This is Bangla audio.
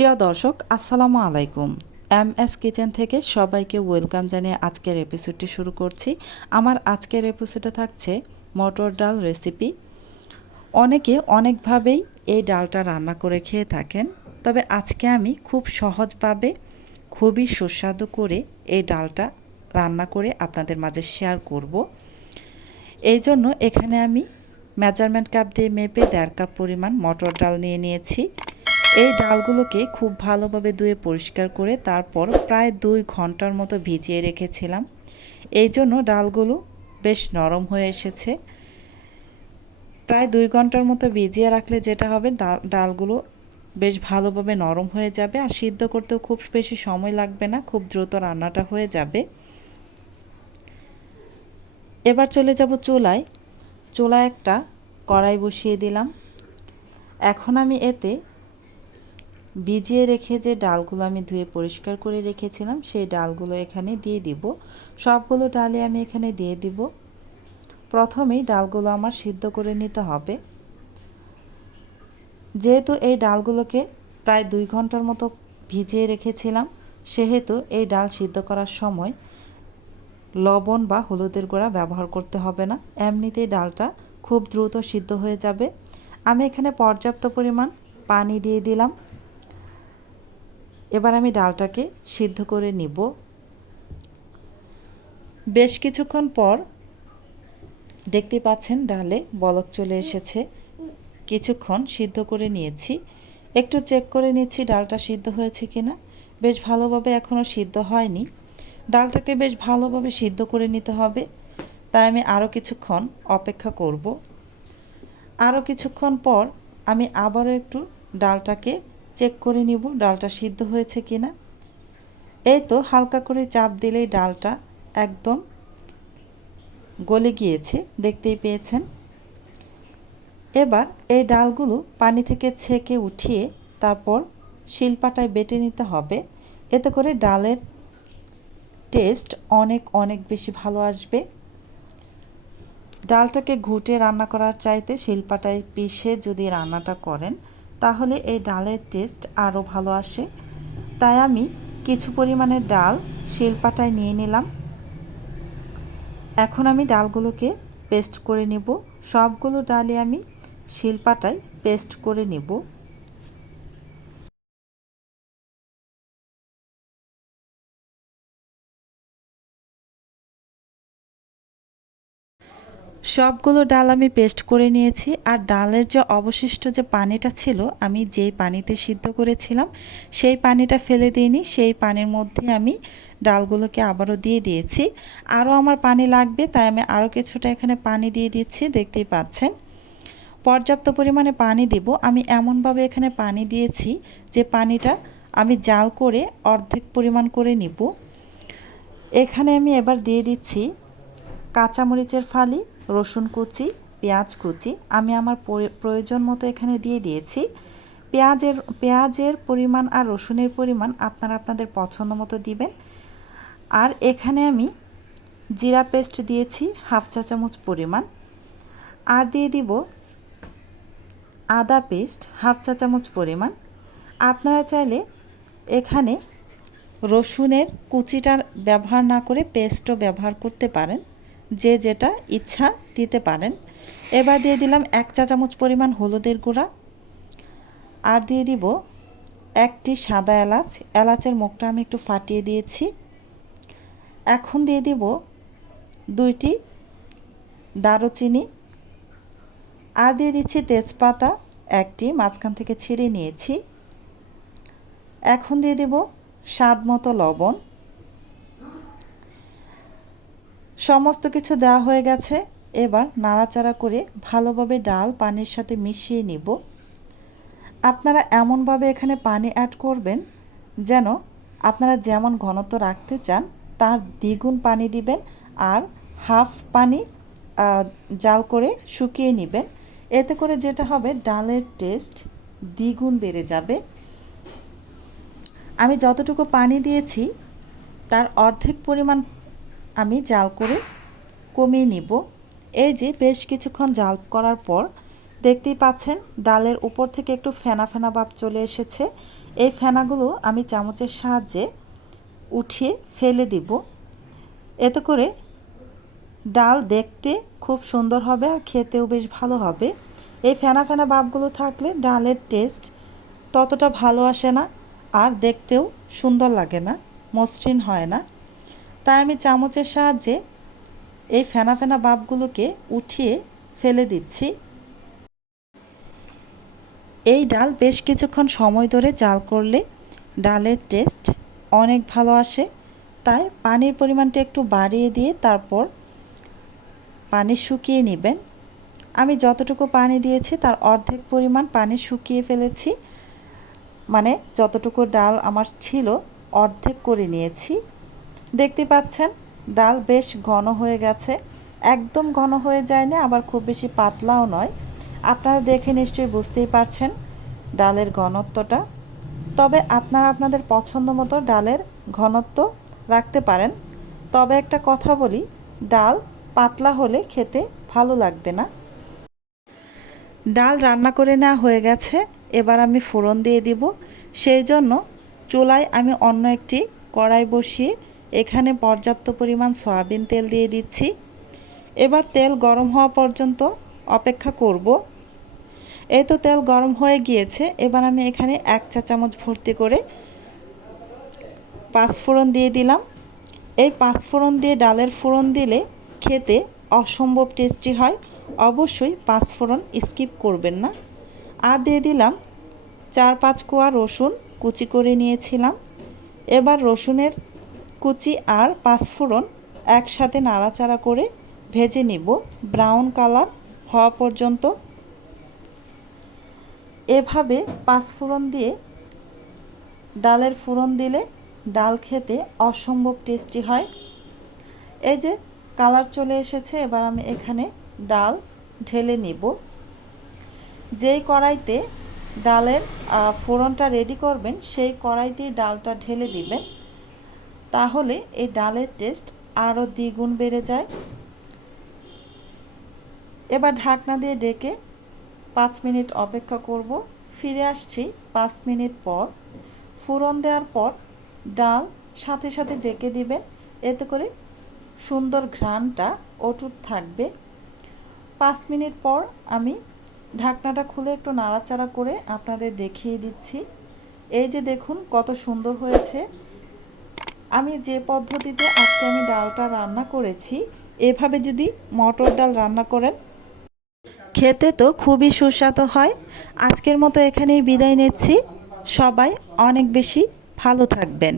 প্রিয় দর্শক, আসসালামু আলাইকুম। MS কিচেন থেকে সবাইকে ওয়েলকাম জানিয়ে আজকের এপিসোডটি শুরু করছি। আমার আজকের এপিসোডে থাকছে মটর ডাল রেসিপি। অনেকে অনেকভাবেই এই ডালটা রান্না করে খেয়ে থাকেন, তবে আজকে আমি খুব সহজভাবে খুবই সুস্বাদু করে এই ডালটা রান্না করে আপনাদের মাঝে শেয়ার করব। এই জন্য এখানে আমি মেজারমেন্ট কাপ দিয়ে মেপে 1.5 কাপ পরিমাণ মটর ডাল নিয়ে নিয়েছি। এই ডালগুলোকে খুব ভালোভাবে ধুয়ে পরিষ্কার করে তারপর প্রায় 2 ঘন্টার মতো ভিজিয়ে রেখেছিলাম। এই জন্য ডালগুলো বেশ নরম হয়ে এসেছে। প্রায় 2 ঘন্টার মতো ভিজিয়ে রাখলে যেটা হবে, ডালগুলো বেশ ভালোভাবে নরম হয়ে যাবে আর সিদ্ধ করতেও খুব বেশি সময় লাগবে না, খুব দ্রুত রান্নাটা হয়ে যাবে। এবার চলে যাব চুলায়। চুলায় একটা কড়াই বসিয়ে দিলাম। এখন আমি এতে ভিজিয়ে রেখে যে ডালগুলো আমি ধুয়ে পরিষ্কার করে রেখেছিলাম সেই ডালগুলো এখানে দিয়ে দিব। সবগুলো ডালই আমি এখানে দিয়ে দিব। প্রথমেই ডালগুলো আমার সিদ্ধ করে নিতে হবে। যেহেতু এই ডালগুলোকে প্রায় 2 ঘন্টার মতো ভিজিয়ে রেখেছিলাম, সেহেতু এই ডাল সিদ্ধ করার সময় লবণ বা হলুদের গুঁড়া ব্যবহার করতে হবে না, এমনিতেই ডালটা খুব দ্রুত সিদ্ধ হয়ে যাবে। আমি এখানে পর্যাপ্ত পরিমাণ পানি দিয়ে দিলাম। এবার আমি ডালটাকে সিদ্ধ করে নিব। বেশ কিছুক্ষণ পর দেখতে পাচ্ছেন ডালে বলক চলে এসেছে। কিছুক্ষণ সিদ্ধ করে নিয়েছি। একটু চেক করে নিচ্ছি ডালটা সিদ্ধ হয়েছে কিনা। বেশ ভালোভাবে এখনও সিদ্ধ হয়নি। ডালটাকে বেশ ভালোভাবে সিদ্ধ করে নিতে হবে, তাই আমি আরও কিছুক্ষণ অপেক্ষা করব। আরও কিছুক্ষণ পর আমি আবারও একটু ডালটাকে চেক করে নিব ডালটা সিদ্ধ হয়েছে কিনা। এই তো হালকা করে চাপ দিলেই ডালটা একদম গলে গিয়েছে, দেখতেই পেয়েছেন। এবার এই ডালগুলো পানি থেকে ছেঁকে উঠিয়ে তারপর শিলপাটায় বেটে নিতে হবে। এতে করে ডালের টেস্ট অনেক অনেক বেশি ভালো আসবে। ডালটাকে ঘুটে রান্না করার চাইতে শিলপাটায় পিষে যদি রান্নাটা করেন তাহলে এই ডালের টেস্ট আরও ভালো আসে। তাই আমি কিছু পরিমাণে ডাল শিলপাটায় নিয়ে নিলাম। এখন আমি ডালগুলোকে পেস্ট করে নেব। সবগুলো ডালই আমি শিলপাটায় পেস্ট করে নেব। সবগুলো ডাল আমি পেস্ট করে নিয়েছি। আর ডালের যে অবশিষ্ট যে পানিটা ছিল, আমি যেই পানিতে সিদ্ধ করেছিলাম সেই পানিটা ফেলে দিইনি। সেই পানির মধ্যে আমি ডালগুলোকে আবারও দিয়ে দিয়েছি। আরও আমার পানি লাগবে, তাই আমি আরও কিছুটা এখানে পানি দিয়ে দিচ্ছি। দেখতেই পাচ্ছেন পর্যাপ্ত পরিমাণে পানি দিব। আমি এমনভাবে এখানে পানি দিয়েছি যে পানিটা আমি জাল করে অর্ধেক পরিমাণ করে নিব। এখানে আমি এবার দিয়ে দিচ্ছি কাঁচামরিচের ফালি, রসুন কুচি, পেঁয়াজ কুচি। আমি আমার প্রয়োজন মতো এখানে দিয়ে দিয়েছি। পেঁয়াজের পরিমাণ আর রসুনের পরিমাণ আপনারা আপনাদের পছন্দ মতো দিবেন। আর এখানে আমি জিরা পেস্ট দিয়েছি 1/2 চা চামচ পরিমাণ। আর দিয়ে দিব আদা পেস্ট 1/2 চা চামচ পরিমাণ। আপনারা চাইলে এখানে রসুনের কুচিটার ব্যবহার না করে পেস্টও ব্যবহার করতে পারেন, যে যেটা ইচ্ছা দিতে পারেন। এবার দিয়ে দিলাম 1 চা চামচ পরিমাণ হলুদের গুঁড়া। আর দিয়ে দিব একটি সাদা এলাচ। এলাচের মুখটা আমি একটু ফাটিয়ে দিয়েছি। এখন দিয়ে দিব 2টি দারুচিনি। আর দিয়ে দিচ্ছি তেজপাতা 1টি, মাঝখান থেকে ছিঁড়ে নিয়েছি। এখন দিয়ে দেব স্বাদ মতো লবণ। সমস্ত কিছু দেওয়া হয়ে গেছে। এবার নাড়াচাড়া করে ভালোভাবে ডাল পানির সাথে মিশিয়ে নিব। আপনারা এমনভাবে এখানে পানি অ্যাড করবেন যেন আপনারা যেমন ঘনত্ব রাখতে চান তার দ্বিগুণ পানি দিবেন। আর হাফ পানি জাল করে শুকিয়ে নেবেন। এতে করে যেটা হবে, ডালের টেস্ট দ্বিগুণ বেড়ে যাবে। আমি যতটুকু পানি দিয়েছি তার অর্ধেক পরিমাণ আমি জাল করে কমিয়ে নিব। এই যে বেশ কিছুক্ষণ জাল করার পর দেখতেই পাচ্ছেন ডালের উপর থেকে একটু ফেনা ফেনা ভাব চলে এসেছে। এই ফেনাগুলো আমি চামচের সাহায্যে উঠিয়ে ফেলে দিব। এতে করে ডাল দেখতে খুব সুন্দর হবে আর খেতেও বেশ ভালো হবে। এই ফেনা ফেনা ভাবগুলো থাকলে ডালের টেস্ট ততটা ভালো আসে না আর দেখতেও সুন্দর লাগে না, মসৃণ হয় না। তাই আমি চামচের সাহায্যে এই ফেনা ফেনা ভাবগুলোকে উঠিয়ে ফেলে দিচ্ছি। এই ডাল বেশ কিছুক্ষণ সময় ধরে জাল করলে ডালের টেস্ট অনেক ভালো আসে। তাই পানির পরিমাণটা একটু বাড়িয়ে দিয়ে তারপর পানি শুকিয়ে নেবেন। আমি যতটুকু পানি দিয়েছি তার অর্ধেক পরিমাণ পানি শুকিয়ে ফেলেছি, মানে যতটুকু ডাল আমার ছিল অর্ধেক করে নিয়েছি। দেখতে পাচ্ছেন ডাল বেশ ঘন হয়ে গেছে, একদম ঘন হয়ে যায়নি আবার খুব বেশি পাতলাও নয়। আপনারা দেখে নিশ্চয়ই বুঝতেই পারছেন ডালের ঘনত্বটা। তবে আপনারা আপনাদের পছন্দ মতো ডালের ঘনত্ব রাখতে পারেন। তবে একটা কথা বলি, ডাল পাতলা হলে খেতে ভালো লাগবে না। ডাল রান্না করে নেওয়া হয়ে গেছে, এবার আমি ফোড়ন দিয়ে দিব। সেই জন্য চুলায় আমি অন্য একটি কড়াই বসিয়ে এখানে পর্যাপ্ত পরিমাণ সয়াবিন তেল দিয়ে দিচ্ছি। এবার তেল গরম হওয়া পর্যন্ত অপেক্ষা করব। এই তো তেল গরম হয়ে গিয়েছে। এবার আমি এখানে 1 চা চামচ ভর্তি করে পাঁচফোড়ন দিয়ে দিলাম। এই পাঁচফোড়ন দিয়ে ডালের ফোড়ন দিলে খেতে অসম্ভব টেস্টি হয়। অবশ্যই পাঁচফোড়ন স্কিপ করবেন না। আর দিয়ে দিলাম 4-5 কোয়া রসুন কুচি করে নিয়েছিলাম। এবার রসুনের কুচি আর পাঁচফোড়ন একসাথে নাড়াচাড়া করে ভেজে নিব ব্রাউন কালার হওয়া পর্যন্ত। এভাবে পাঁচফোড়ন দিয়ে ডালের ফোড়ন দিলে ডাল খেতে অসম্ভব টেস্টি হয়। এই যে কালার চলে এসেছে, এবার আমি এখানে ডাল ঢেলে নিব। যেই কড়াইতে ডালের ফোড়নটা রেডি করবেন সেই কড়াইতেই ডালটা ঢেলে দিবেন, তাহলে এই ডালের টেস্ট আরও দ্বিগুণ বেড়ে যায়। এবার ঢাকনা দিয়ে ঢেকে 5 মিনিট অপেক্ষা করব। ফিরে আসছি 5 মিনিট পর। ফোড়ন দেওয়ার পর ডাল সাথে সাথে ঢেকে দিবেন, এতে করে সুন্দর ঘ্রাণটা অটুট থাকবে। 5 মিনিট পর আমি ঢাকনাটা খুলে একটু নাড়াচাড়া করে আপনাদের দেখিয়ে দিচ্ছি। এই যে দেখুন কত সুন্দর হয়েছে। আমি যে পদ্ধতিতে আজকে আমি ডালটা রান্না করেছি, এভাবে যদি মটর ডাল রান্না করেন খেতে তো খুবই সুস্বাদু হয়। আজকের মতো এখানেই বিদায় নিচ্ছি। সবাই অনেক বেশি ভালো থাকবেন।